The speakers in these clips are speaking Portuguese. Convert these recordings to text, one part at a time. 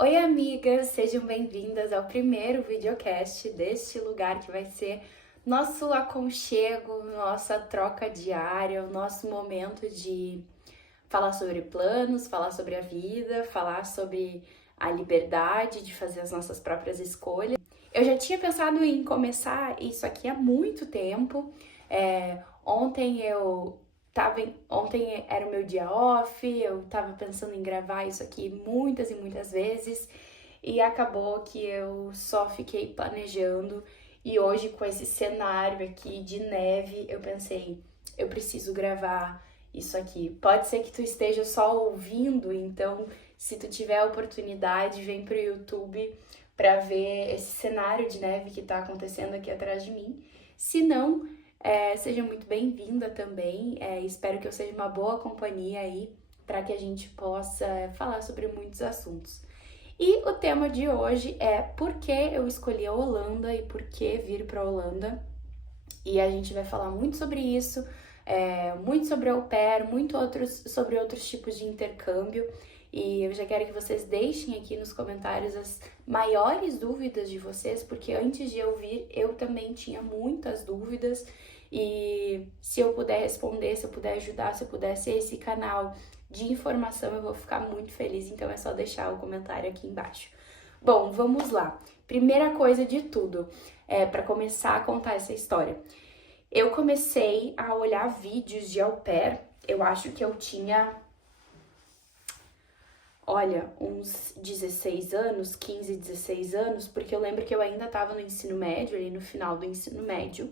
Oi, amigas! Sejam bem-vindas ao primeiro videocast deste lugar que vai ser nosso aconchego, nossa troca diária, o nosso momento de falar sobre planos, falar sobre a vida, falar sobre a liberdade de fazer as nossas próprias escolhas. Eu já tinha pensado em começar isso aqui há muito tempo. Ontem era o meu dia off, eu tava pensando em gravar isso aqui muitas e muitas vezes e acabou que eu só fiquei planejando e hoje com esse cenário aqui de neve, eu pensei, eu preciso gravar isso aqui. Pode ser que tu esteja só ouvindo, então se tu tiver a oportunidade, vem pro YouTube para ver esse cenário de neve que tá acontecendo aqui atrás de mim. Se não, seja muito bem-vinda também. Espero que eu seja uma boa companhia aí para que a gente possa falar sobre muitos assuntos. E o tema de hoje é por que eu escolhi a Holanda e por que vir para a Holanda. E a gente vai falar muito sobre isso, muito sobre au pair, sobre outros tipos de intercâmbio. E eu já quero que vocês deixem aqui nos comentários as maiores dúvidas de vocês, porque antes de eu vir, eu também tinha muitas dúvidas. E se eu puder responder, se eu puder ajudar, se eu puder ser esse canal de informação, eu vou ficar muito feliz. Então é só deixar o comentário aqui embaixo. Bom, vamos lá. Primeira coisa de tudo, para começar a contar essa história. Eu comecei a olhar vídeos de au pair, eu acho que eu tinha, uns 16 anos, 15, 16 anos, porque eu lembro que eu ainda estava no ensino médio, ali no final do ensino médio,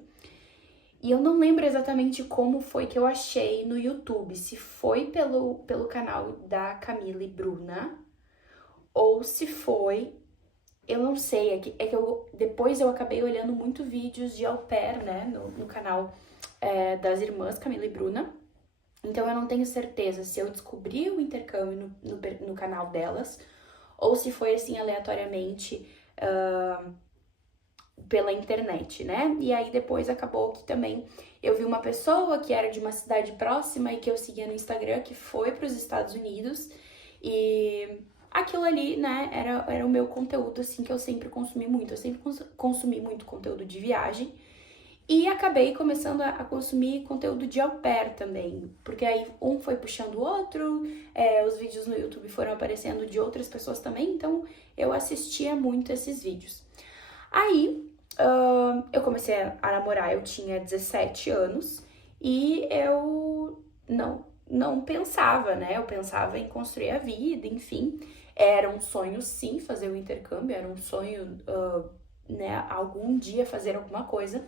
e eu não lembro exatamente como foi que eu achei no YouTube, se foi pelo canal da Camille Bruna, ou se foi, eu não sei, depois eu acabei olhando muito vídeos de au pair, né, no canal das irmãs Camille Bruna. Então eu não tenho certeza se eu descobri o intercâmbio no canal delas ou se foi assim aleatoriamente pela internet, né? E aí depois acabou que também eu vi uma pessoa que era de uma cidade próxima e que eu seguia no Instagram que foi para os Estados Unidos e aquilo ali, né, era o meu conteúdo assim que eu sempre consumi muito. Eu sempre consumi muito conteúdo de viagem. E acabei começando a consumir conteúdo de au pair também, porque aí um foi puxando o outro, os vídeos no YouTube foram aparecendo de outras pessoas também, então eu assistia muito esses vídeos. Aí eu comecei a namorar, eu tinha 17 anos e eu não pensava, né? Eu pensava em construir a vida, enfim. Era um sonho sim fazer o intercâmbio, era um sonho, né, algum dia fazer alguma coisa.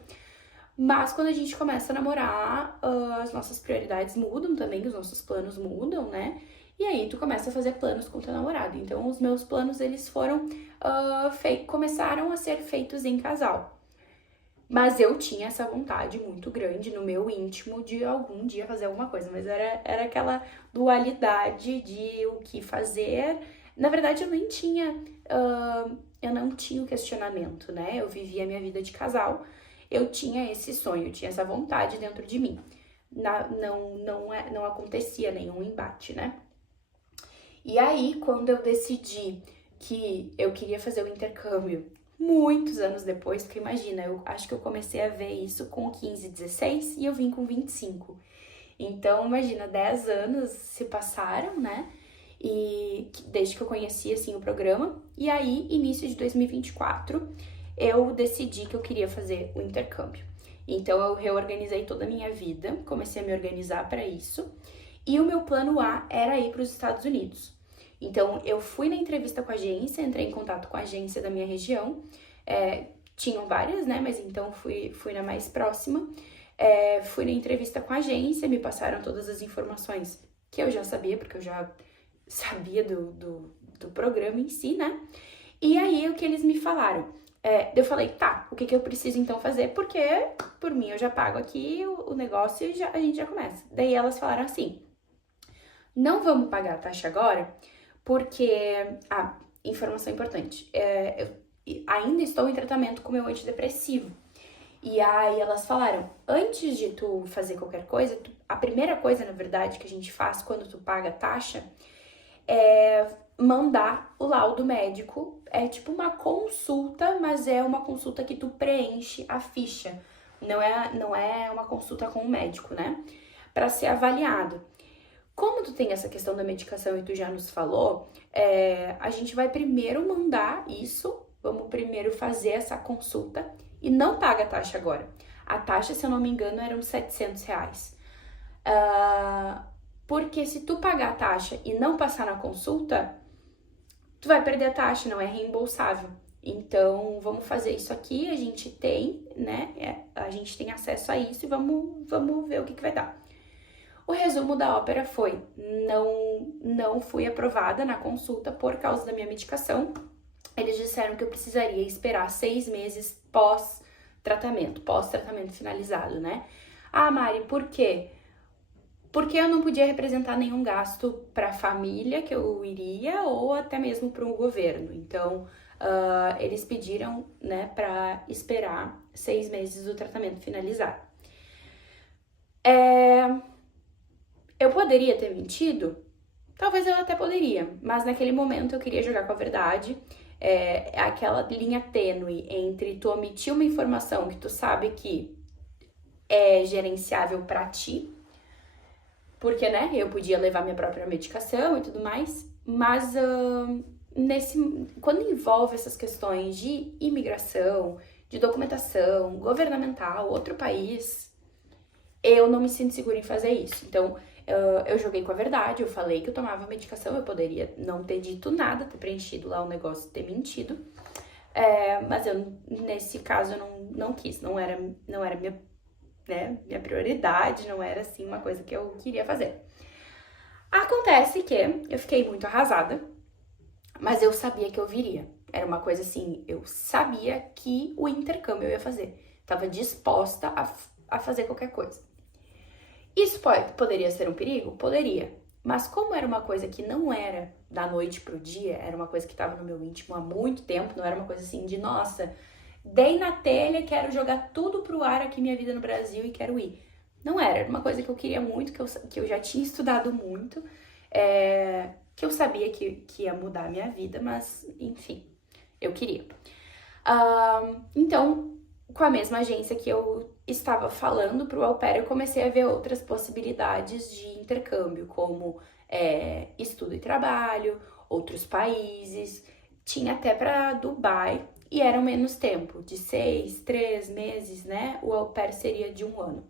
Mas quando a gente começa a namorar, as nossas prioridades mudam também, os nossos planos mudam, né? E aí tu começa a fazer planos com teu namorado. Então os meus planos, eles foram, começaram a ser feitos em casal. Mas eu tinha essa vontade muito grande no meu íntimo de algum dia fazer alguma coisa. Mas era aquela dualidade de o que fazer. Na verdade, eu não tinha o questionamento, né? Eu vivia a minha vida de casal. Eu tinha esse sonho, eu tinha essa vontade dentro de mim. Não acontecia nenhum embate, né? E aí, quando eu decidi que eu queria fazer o intercâmbio, muitos anos depois, porque imagina, eu acho que eu comecei a ver isso com 15, 16 e eu vim com 25. Então, imagina, 10 anos se passaram, né? E desde que eu conheci, assim, o programa. E aí, início de 2024, eu decidi que eu queria fazer o intercâmbio. Então, eu reorganizei toda a minha vida, comecei a me organizar para isso. E o meu plano A era ir para os Estados Unidos. Então, eu fui na entrevista com a agência, entrei em contato com a agência da minha região. Tinham várias, né? Mas então fui na mais próxima. Fui na entrevista com a agência, me passaram todas as informações que eu já sabia, porque eu já sabia do programa em si, né? E aí, o que eles me falaram? Eu falei, tá, o que eu preciso então fazer? Porque, por mim, eu já pago aqui o negócio e a gente já começa. Daí elas falaram assim, não vamos pagar a taxa agora, porque... informação importante. Eu ainda estou em tratamento com meu antidepressivo. E aí elas falaram, antes de tu fazer qualquer coisa, a primeira coisa, na verdade, que a gente faz quando tu paga a taxa é mandar o laudo médico é tipo uma consulta, mas é uma consulta que tu preenche a ficha. Não é uma consulta com o médico, né? Para ser avaliado. Como tu tem essa questão da medicação e tu já nos falou, a gente vai primeiro mandar isso, vamos primeiro fazer essa consulta e não paga a taxa agora. A taxa, se eu não me engano, era uns R$700. Porque se tu pagar a taxa e não passar na consulta, tu vai perder a taxa, não é reembolsável. Então, vamos fazer isso aqui, a gente tem, né? A gente tem acesso a isso e vamos ver o que vai dar. O resumo da ópera foi, não fui aprovada na consulta por causa da minha medicação. Eles disseram que eu precisaria esperar 6 meses pós-tratamento finalizado, né? Ah, Mari, por quê? Porque eu não podia representar nenhum gasto para a família que eu iria ou até mesmo para o governo. Então, eles pediram, né, para esperar 6 meses do tratamento finalizar. Eu poderia ter mentido? Talvez eu até poderia, mas naquele momento eu queria jogar com a verdade. Aquela linha tênue entre tu omitir uma informação que tu sabe que é gerenciável pra ti, porque, né, eu podia levar minha própria medicação e tudo mais, mas quando envolve essas questões de imigração, de documentação, governamental, outro país, eu não me sinto segura em fazer isso. Então, eu joguei com a verdade, eu falei que eu tomava medicação, eu poderia não ter dito nada, ter preenchido lá o negócio, ter mentido, mas eu, nesse caso, eu não quis, não era minha prioridade, não era, assim, uma coisa que eu queria fazer. Acontece que eu fiquei muito arrasada, mas eu sabia que eu viria. Era uma coisa assim, eu sabia que o intercâmbio eu ia fazer. Tava disposta a fazer qualquer coisa. Isso poderia ser um perigo? Poderia. Mas como era uma coisa que não era da noite pro dia, era uma coisa que estava no meu íntimo há muito tempo, não era uma coisa assim de, nossa, dei na telha, quero jogar tudo pro ar aqui minha vida no Brasil e quero ir. Não era uma coisa que eu queria muito, que eu já tinha estudado muito, que eu sabia que ia mudar a minha vida, mas enfim, eu queria. Então, com a mesma agência que eu estava falando pro au pair, eu comecei a ver outras possibilidades de intercâmbio, como estudo e trabalho, outros países, tinha até para Dubai, e era menos tempo, de 6, 3 meses, né? O au pair seria de 1 ano.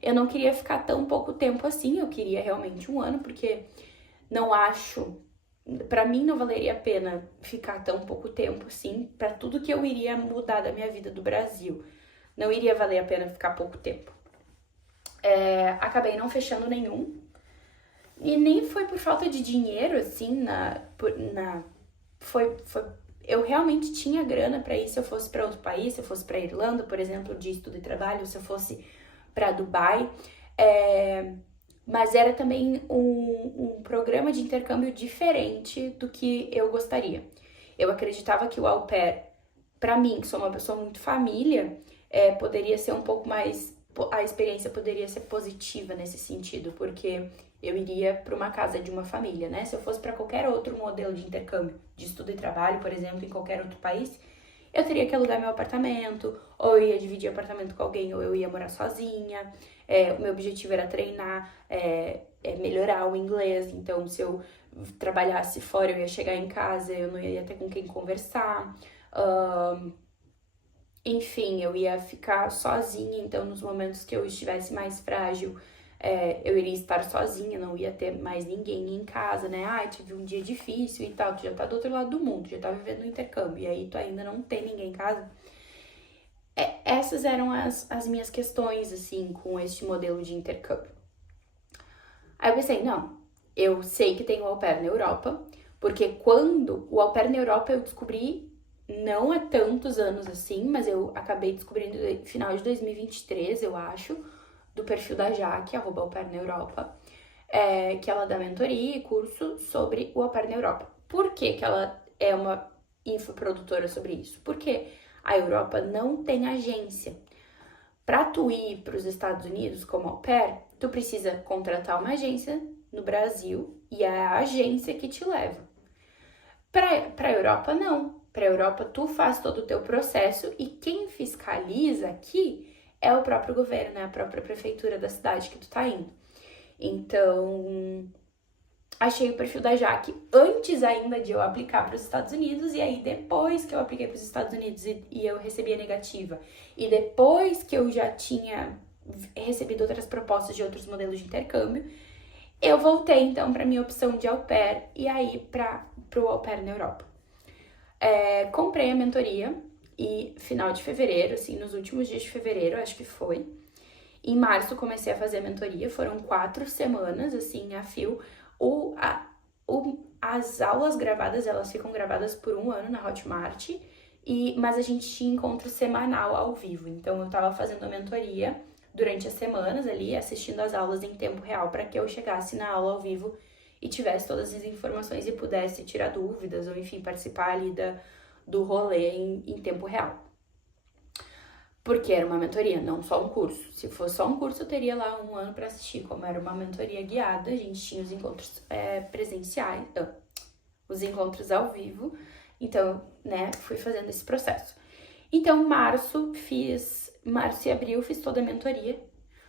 Eu não queria ficar tão pouco tempo assim, eu queria realmente 1 ano, porque não acho, pra mim não valeria a pena ficar tão pouco tempo assim, pra tudo que eu iria mudar da minha vida do Brasil. Não iria valer a pena ficar pouco tempo. Acabei não fechando nenhum. E nem foi por falta de dinheiro, assim, eu realmente tinha grana pra ir se eu fosse pra outro país, se eu fosse pra Irlanda, por exemplo, de estudo e trabalho, se eu fosse pra Dubai. Mas era também um programa de intercâmbio diferente do que eu gostaria. Eu acreditava que o au pair, pra mim, que sou uma pessoa muito família, poderia ser um pouco mais... A experiência poderia ser positiva nesse sentido, porque eu iria para uma casa de uma família, né? Se eu fosse para qualquer outro modelo de intercâmbio, de estudo e trabalho, por exemplo, em qualquer outro país, eu teria que alugar meu apartamento, ou eu ia dividir apartamento com alguém, ou eu ia morar sozinha. O meu objetivo era treinar, melhorar o inglês, então se eu trabalhasse fora, eu ia chegar em casa, eu não ia ter com quem conversar. Enfim, eu ia ficar sozinha, então nos momentos que eu estivesse mais frágil, eu iria estar sozinha, não ia ter mais ninguém em casa, né? Ai, tive um dia difícil e tal, tu já tá do outro lado do mundo, já tá vivendo no intercâmbio, e aí tu ainda não tem ninguém em casa. Essas eram as minhas questões, assim, com este modelo de intercâmbio. Aí eu pensei, não, eu sei que tem o au pair na Europa, porque quando o au pair na Europa eu descobri, não há tantos anos assim, mas eu acabei descobrindo no final de 2023, eu acho, do perfil da Jaque, @au pair na Europa, que ela dá mentoria e curso sobre o au pair na Europa. Por que que ela é uma infoprodutora sobre isso? Porque a Europa não tem agência. Para tu ir para os Estados Unidos como au pair, tu precisa contratar uma agência no Brasil e é a agência que te leva. Para a Europa, não. Para a Europa, tu faz todo o teu processo e quem fiscaliza aqui é o próprio governo, né? A própria prefeitura da cidade que tu tá indo. Então, achei o perfil da Jaque antes ainda de eu aplicar para os Estados Unidos, e aí depois que eu apliquei para os Estados Unidos e eu recebi a negativa, e depois que eu já tinha recebido outras propostas de outros modelos de intercâmbio, eu voltei então para minha opção de au pair e aí para o au pair na Europa. Comprei a mentoria e final de fevereiro, assim, nos últimos dias de fevereiro, acho que foi. Em março comecei a fazer a mentoria, foram 4 semanas, assim, a fio. As aulas gravadas, elas ficam gravadas por 1 ano na Hotmart, mas a gente tinha encontro semanal ao vivo. Então, eu tava fazendo a mentoria durante as semanas ali, assistindo as aulas em tempo real, para que eu chegasse na aula ao vivo e tivesse todas as informações e pudesse tirar dúvidas, ou enfim, participar ali do rolê em tempo real. Porque era uma mentoria, não só um curso. Se fosse só um curso, eu teria lá 1 ano para assistir. Como era uma mentoria guiada, a gente tinha os encontros presenciais, os encontros ao vivo. Então, né, fui fazendo esse processo. Então, março e abril fiz toda a mentoria.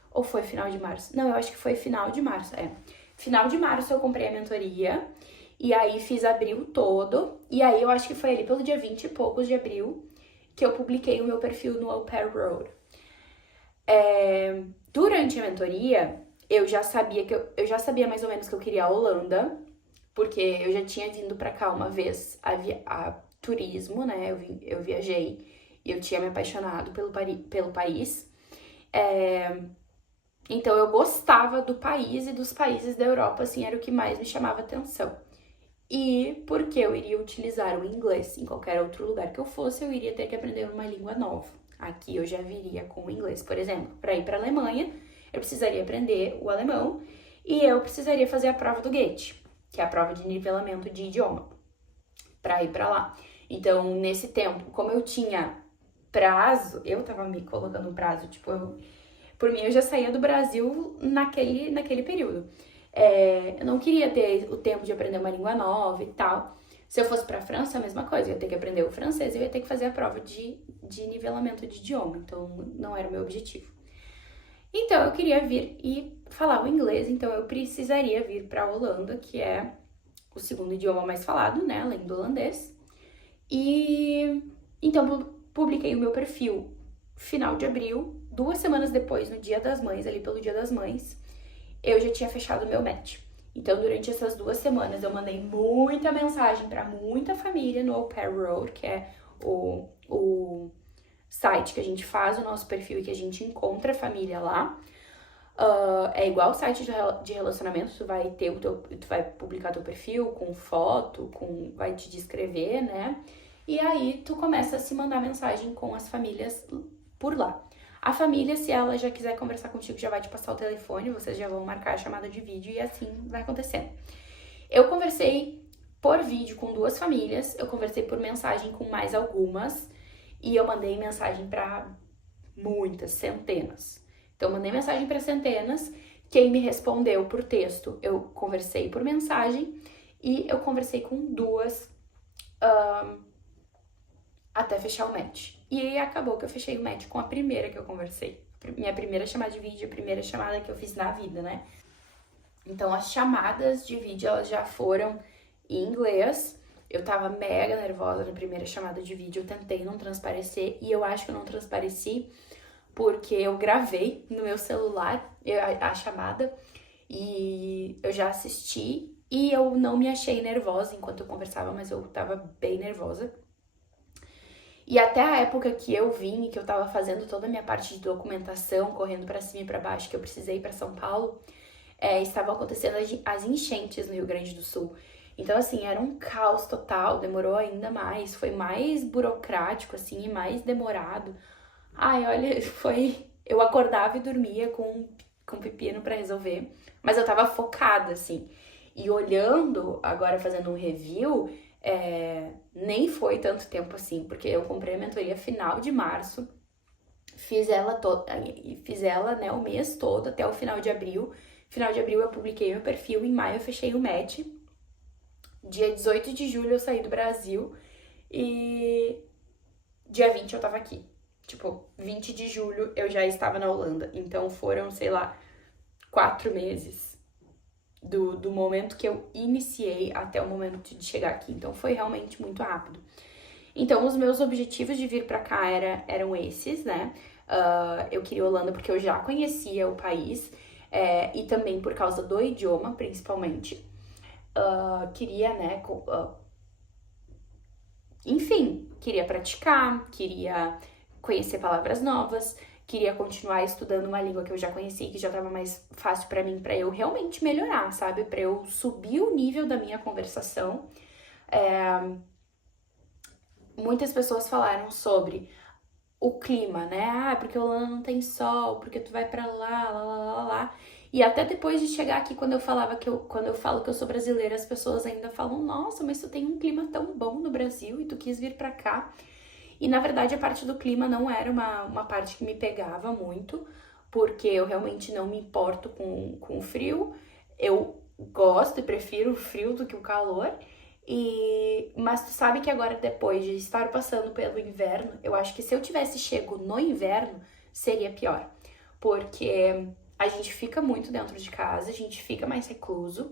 Ou foi final de março? Não, eu acho que foi final de março, Final de março eu comprei a mentoria. E aí fiz abril todo. E aí eu acho que foi ali pelo dia 20 e poucos de abril que eu publiquei o meu perfil no Au Pair Road. Durante a mentoria, eu já sabia mais ou menos que eu queria a Holanda, porque eu já tinha vindo pra cá uma vez a turismo, né? Eu viajei e eu tinha me apaixonado pelo país. Então eu gostava do país e dos países da Europa, assim, era o que mais me chamava atenção. E porque eu iria utilizar o inglês em qualquer outro lugar que eu fosse, eu iria ter que aprender uma língua nova. Aqui eu já viria com o inglês, por exemplo. Para ir para a Alemanha, eu precisaria aprender o alemão e eu precisaria fazer a prova do GATE, que é a prova de nivelamento de idioma, para ir para lá. Então, nesse tempo, como eu tinha prazo, eu tava me colocando um prazo, tipo, por mim eu já saía do Brasil naquele período. Eu não queria ter o tempo de aprender uma língua nova e tal. Se eu fosse pra França, a mesma coisa. Eu ia ter que aprender o francês e eu ia ter que fazer a prova de nivelamento de idioma. Então, não era o meu objetivo. Então, eu queria vir e falar o inglês. Então, eu precisaria vir pra Holanda, que é o segundo idioma mais falado, né? Além do holandês. E então, publiquei o meu perfil final de abril. 2 semanas depois, no Dia das Mães, ali pelo Dia das Mães, eu já tinha fechado o meu match. Então, durante essas 2 semanas, eu mandei muita mensagem para muita família no Au Pair Road, que é o site que a gente faz o nosso perfil e que a gente encontra a família lá. É igual o site de relacionamento, tu vai publicar teu perfil com foto, vai te descrever, né? E aí, tu começa a se mandar mensagem com as famílias por lá. A família, se ela já quiser conversar contigo, já vai te passar o telefone, vocês já vão marcar a chamada de vídeo e assim vai acontecendo. Eu conversei por vídeo com 2 famílias, eu conversei por mensagem com mais algumas e eu mandei mensagem para muitas, centenas. Então, eu mandei mensagem para centenas, quem me respondeu por texto, eu conversei por mensagem e eu conversei com 2 até fechar o match. E aí acabou que eu fechei o match com a primeira que eu conversei. Minha primeira chamada de vídeo, a primeira chamada que eu fiz na vida, né? Então, as chamadas de vídeo, elas já foram em inglês. Eu tava mega nervosa na primeira chamada de vídeo, eu tentei não transparecer. E eu acho que eu não transpareci porque eu gravei no meu celular a chamada. E eu já assisti e eu não me achei nervosa enquanto eu conversava, mas eu tava bem nervosa. E até a época que eu vim e que eu tava fazendo toda a minha parte de documentação, correndo pra cima e pra baixo, que eu precisei ir pra São Paulo, estavam acontecendo as enchentes no Rio Grande do Sul. Então, assim, era um caos total, demorou ainda mais, foi mais burocrático, assim, e mais demorado. Ai, olha, eu acordava e dormia com pepino pra resolver, mas eu tava focada, assim. E olhando, agora fazendo um review, nem foi tanto tempo assim, porque eu comprei a mentoria final de março, fiz ela, né, o mês todo, até o final de abril. Final de abril eu publiquei meu perfil, em maio eu fechei o match. Dia 18 de julho eu saí do Brasil e dia 20 eu tava aqui. Tipo, 20 de julho eu já estava na Holanda. Então foram, sei lá, 4 meses do momento que eu iniciei até o momento de chegar aqui. Então foi realmente muito rápido. Então os meus objetivos de vir pra cá eram esses, né? Eu queria a Holanda porque eu já conhecia o país. E também por causa do idioma, principalmente. Queria, né, enfim, queria praticar, queria conhecer palavras novas, queria continuar estudando uma língua que eu já conhecia, que já estava mais fácil para mim, para eu realmente melhorar, sabe? Para eu subir o nível da minha conversação. Muitas pessoas falaram sobre o clima, né? Ah, porque o Holanda não tem sol, porque tu vai pra lá, lá, lá, lá, lá. E até depois de chegar aqui, quando eu falo que eu sou brasileira, as pessoas ainda falam, nossa, mas tu tem um clima tão bom no Brasil e tu quis vir pra cá. E na verdade a parte do clima não era uma parte que me pegava muito, porque eu realmente não me importo com o frio. Eu gosto e prefiro o frio do que o calor. Mas tu sabe que agora, depois de estar passando pelo inverno, eu acho que se eu tivesse chego no inverno, seria pior. Porque a gente fica muito dentro de casa, a gente fica mais recluso.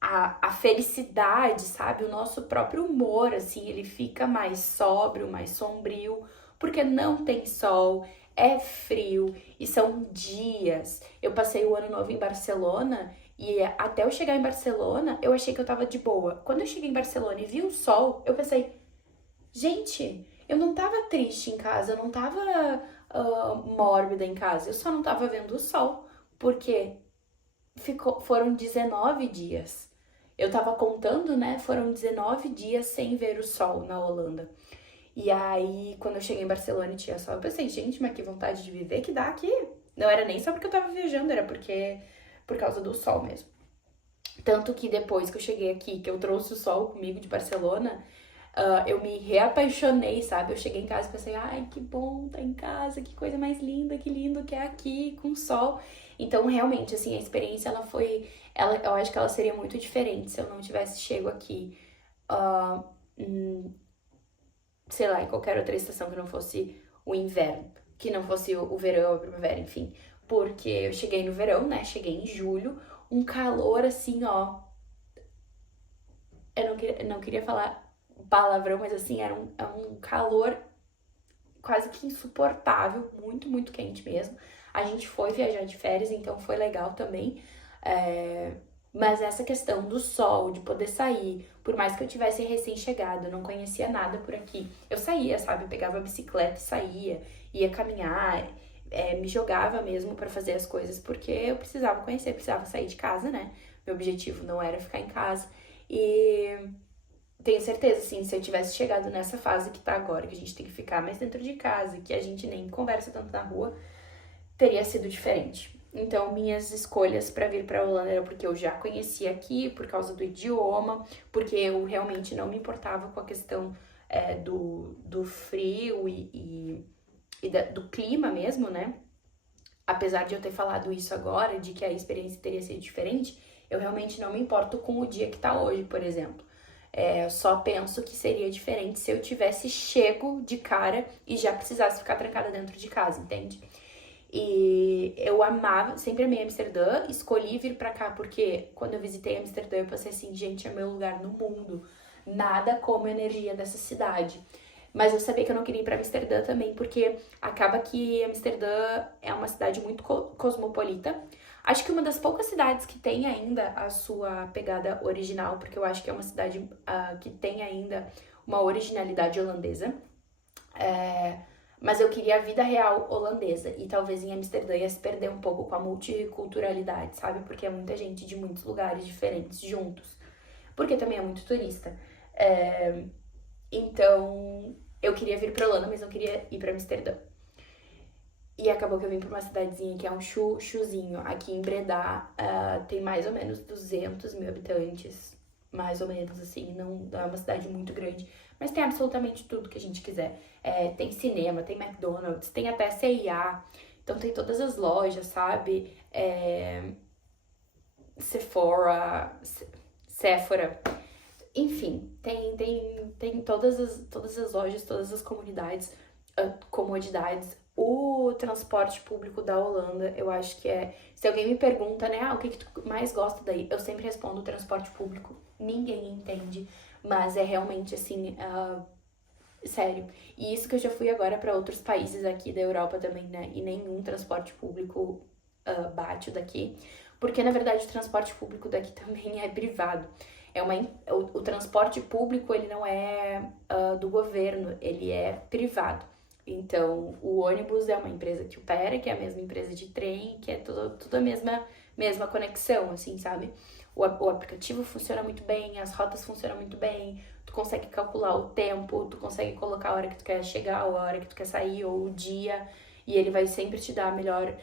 A felicidade, sabe? O nosso próprio humor, assim, ele fica mais sóbrio, mais sombrio, porque não tem sol, é frio e são dias. Eu passei o ano novo em Barcelona e até eu chegar em Barcelona, eu achei que eu tava de boa. Quando eu cheguei em Barcelona e vi o sol, eu pensei, gente, eu não tava triste em casa, eu não tava mórbida em casa, eu só não tava vendo o sol, porque foram 19 dias. Eu tava contando, né? Foram 19 dias sem ver o sol na Holanda. E aí, quando eu cheguei em Barcelona e tinha sol, eu pensei, gente, mas que vontade de viver que dá aqui. Não era nem só porque eu tava viajando, era por causa do sol mesmo. Tanto que depois que eu cheguei aqui, que eu trouxe o sol comigo de Barcelona, eu me reapaixonei, sabe? Eu cheguei em casa e pensei, ai, que bom tá em casa, que coisa mais linda, que lindo que é aqui, com sol. Então, realmente, assim, a experiência, eu acho que ela seria muito diferente se eu não tivesse chego aqui, sei lá, em qualquer outra estação que não fosse o inverno, que não fosse o verão, a primavera, enfim. Porque eu cheguei no verão, né? Cheguei em julho, um calor assim, ó. Eu não queria falar palavrão, mas assim, é um calor quase que insuportável, muito, muito quente mesmo. A gente foi viajar de férias, então foi legal também. Mas essa questão do sol, de poder sair, por mais que eu tivesse recém-chegado, eu não conhecia nada por aqui. Eu saía, sabe? Eu pegava a bicicleta e saía, ia caminhar, me jogava mesmo pra fazer as coisas, porque eu precisava conhecer, precisava sair de casa, né? Meu objetivo não era ficar em casa. E tenho certeza, assim, se eu tivesse chegado nessa fase que tá agora, que a gente tem que ficar mais dentro de casa, que a gente nem conversa tanto na rua, teria sido diferente. Então, minhas escolhas para vir para Holanda era porque eu já conhecia aqui, por causa do idioma, porque eu realmente não me importava com a questão do frio do clima mesmo, né? Apesar de eu ter falado isso agora, de que a experiência teria sido diferente, eu realmente não me importo com o dia que tá hoje, por exemplo. Eu só penso que seria diferente se eu tivesse chego de cara e já precisasse ficar trancada dentro de casa, entende? E eu amava, sempre amei Amsterdã, escolhi vir pra cá porque quando eu visitei Amsterdã eu pensei assim, gente, é meu lugar no mundo, nada como a energia dessa cidade. Mas eu sabia que eu não queria ir pra Amsterdã também, porque acaba que Amsterdã é uma cidade muito cosmopolita. Acho que uma das poucas cidades que tem ainda a sua pegada original, porque eu acho que é uma cidade que tem ainda uma originalidade holandesa. Mas eu queria a vida real holandesa. E talvez em Amsterdã ia se perder um pouco com a multiculturalidade, sabe? Porque é muita gente de muitos lugares diferentes juntos. Porque também é muito turista. Então, eu queria vir pra Holanda, mas não queria ir pra Amsterdã. E acabou que eu vim pra uma cidadezinha que é um chuzinho. Aqui em Breda tem mais ou menos 200 mil habitantes. Mais ou menos, assim. Não é uma cidade muito grande. Mas tem absolutamente tudo que a gente quiser. Tem cinema, tem McDonald's, tem até C&A. Então tem todas as lojas, sabe? Sephora, Sephora. Enfim, tem todas as lojas, todas as comodidades. O transporte público da Holanda, eu acho que é... Se alguém me pergunta, né, o que tu mais gosta daí? Eu sempre respondo transporte público. Ninguém entende, mas é realmente, assim, sério. E isso que eu já fui agora para outros países aqui da Europa também, né, e nenhum transporte público bate o daqui. Porque, na verdade, o transporte público daqui também é privado. O transporte público, ele não é do governo, ele é privado. Então, o ônibus é uma empresa que opera, que é a mesma empresa de trem, que é tudo a mesma conexão, assim, sabe? O aplicativo funciona muito bem, as rotas funcionam muito bem, tu consegue calcular o tempo, tu consegue colocar a hora que tu quer chegar, ou a hora que tu quer sair, ou o dia, e ele vai sempre te dar a melhor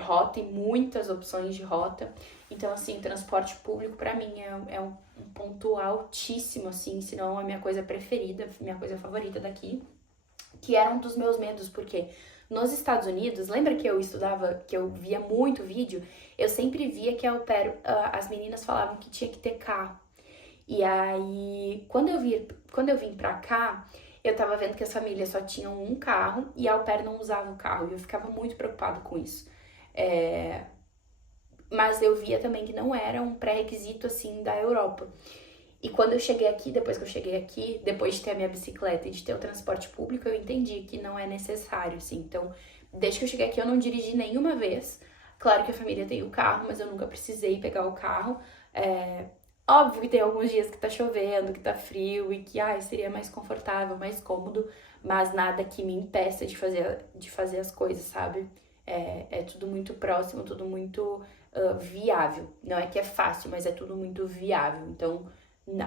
rota e muitas opções de rota. Então, assim, transporte público pra mim é um ponto altíssimo, assim, se não a minha coisa preferida, minha coisa favorita daqui, que era um dos meus medos, porque nos Estados Unidos, lembra que eu estudava, que eu via muito vídeo? Eu sempre via que as meninas falavam que tinha que ter carro. E aí, quando eu vim pra cá, eu tava vendo que as famílias só tinham um carro e a au pair não usava o carro. E eu ficava muito preocupada com isso. Mas eu via também que não era um pré-requisito, assim, da Europa. E quando eu cheguei aqui, depois que eu cheguei aqui, depois de ter a minha bicicleta e de ter o transporte público, eu entendi que não é necessário, assim. Então, desde que eu cheguei aqui, eu não dirigi nenhuma vez. Claro que a família tem o carro, mas eu nunca precisei pegar o carro. Óbvio que tem alguns dias que tá chovendo, que tá frio e que seria mais confortável, mais cômodo, mas nada que me impeça de fazer as coisas, sabe? É tudo muito próximo, tudo muito viável. Não é que é fácil, mas é tudo muito viável. Então,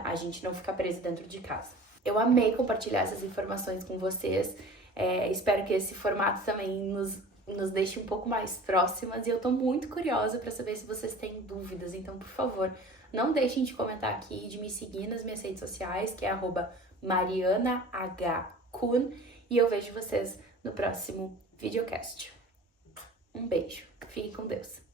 a gente não fica preso dentro de casa. Eu amei compartilhar essas informações com vocês. Espero que esse formato também nos deixe um pouco mais próximas. E eu tô muito curiosa para saber se vocês têm dúvidas. Então, por favor, não deixem de comentar aqui, de me seguir nas minhas redes sociais, que é @marianahkuhn. E eu vejo vocês no próximo videocast. Um beijo. Fiquem com Deus.